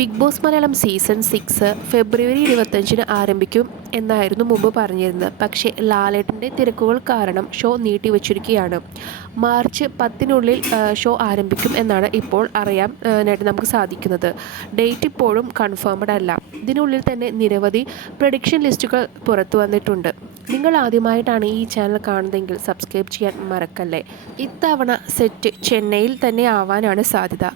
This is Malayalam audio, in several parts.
ബിഗ് ബോസ് മലയാളം സീസൺ 6 ഫെബ്രുവരി 25 ആരംഭിക്കും എന്നായിരുന്നു മുമ്പ് പറഞ്ഞിരുന്നത്. പക്ഷേ ലാലേട്ടൻ്റെ തിരക്കുകൾ കാരണം ഷോ നീട്ടിവച്ചിരിക്കുകയാണ്. മാർച്ച് 10-നുള്ളിൽ ഷോ ആരംഭിക്കും എന്നാണ് ഇപ്പോൾ അറിയാനായിട്ട് നമുക്ക് സാധിക്കുന്നത്. ഡേറ്റ് ഇപ്പോഴും കൺഫേംഡ് അല്ല. ഇതിനുള്ളിൽ തന്നെ നിരവധി പ്രഡിക്ഷൻ ലിസ്റ്റുകൾ പുറത്തു വന്നിട്ടുണ്ട്. നിങ്ങൾ ആദ്യമായിട്ടാണ് ഈ ചാനൽ കാണുന്നതെങ്കിൽ സബ്സ്ക്രൈബ് ചെയ്യാൻ മറക്കല്ലേ. ഇത്തവണ സെറ്റ് ചെന്നൈയിൽ തന്നെ ആവാനാണ് സാധ്യത.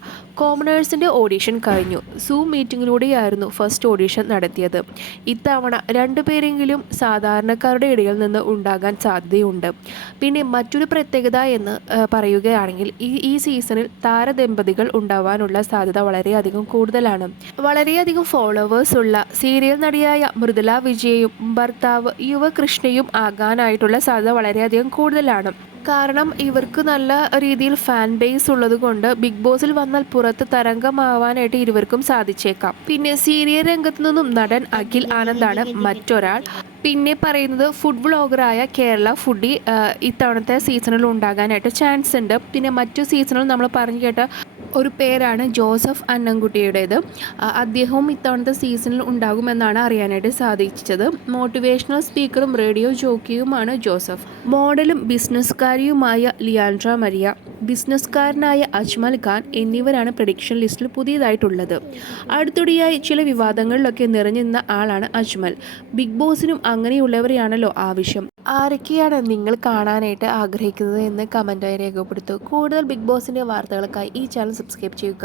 കോമണേഴ്സിൻ്റെ ഓഡിഷൻ കഴിഞ്ഞു. സൂം മീറ്റിങ്ങിലൂടെയായിരുന്നു ഫസ്റ്റ് ഓഡിഷൻ നടത്തിയത്. ഇത്തവണ രണ്ടുപേരെങ്കിലും സാധാരണക്കാരുടെ ഇടയിൽ നിന്ന് ഉണ്ടാകാൻ സാധ്യതയുണ്ട്. പിന്നെ മറ്റൊരു പ്രത്യേകത എന്ന് പറയുകയാണെങ്കിൽ ഈ സീസണിൽ താരദമ്പതികൾ ഉണ്ടാവാനുള്ള സാധ്യത വളരെയധികം കൂടുതലാണ്. വളരെയധികം ഫോളോവേഴ്സ് ഉള്ള സീരിയൽ നടിയായ മൃദുല വിജയും ഭർത്താവ് യുവകൃഷ്ണയും ആകാനായിട്ടുള്ള സാധ്യത വളരെയധികം കൂടുതലാണ്. കാരണം ഇവർക്ക് നല്ല രീതിയിൽ ഫാൻ ബേസ് ഉള്ളത് കൊണ്ട് ബിഗ് ബോസിൽ വന്നാൽ പുറത്ത് തരംഗമാവാനായിട്ട് ഇരുവർക്കും സാധിച്ചേക്കാം. പിന്നെ സീരിയൽ രംഗത്തു നിന്നും നടൻ അഖിൽ ആനന്ദാണ് മറ്റൊരാൾ. പിന്നെ പറയുന്നത് ഫുഡ് വ്ളോഗറായ കേരള ഫുഡി ഇത്തവണത്തെ സീസണിൽ ഉണ്ടാകാനായിട്ട് ചാൻസ് ഉണ്ട്. പിന്നെ മറ്റു സീസണിൽ നമ്മൾ പറഞ്ഞു കേട്ട ഒരു പേരാണ് ജോസഫ് അന്നംകുട്ടിയുടേത്. അദ്ദേഹവും ഇത്തവണത്തെ സീസണിൽ ഉണ്ടാകുമെന്നാണ് അറിയാനായിട്ട് സാധിച്ചത്. മോട്ടിവേഷണൽ സ്പീക്കറും റേഡിയോ ജോക്കിയുമാണ് ജോസഫ്. മോഡലും ബിസിനസ്സുകാരിയുമായ ലിയാൻഡ്ര മരിയ, ബിസിനസ്സുകാരനായ അജ്മൽ ഖാൻ എന്നിവരാണ് പ്രഡിക്ഷൻ ലിസ്റ്റിൽ പുതിയതായിട്ടുള്ളത്. അടുത്തിടെയായി ചില വിവാദങ്ങളിലൊക്കെ നിറഞ്ഞിരുന്ന ആളാണ് അജ്മൽ. ബിഗ് ബോസിനും അങ്ങനെയുള്ളവരെയാണല്ലോ ആവശ്യം. ആരൊക്കെയാണ് നിങ്ങൾ കാണാനായിട്ട് ആഗ്രഹിക്കുന്നത് എന്ന് കമൻറ്റായി രേഖപ്പെടുത്തൂ. കൂടുതൽ ബിഗ് ബോസിൻ്റെ വാർത്തകൾക്കായി ഈ ചാനൽ സബ്സ്ക്രൈബ് ചെയ്യുക.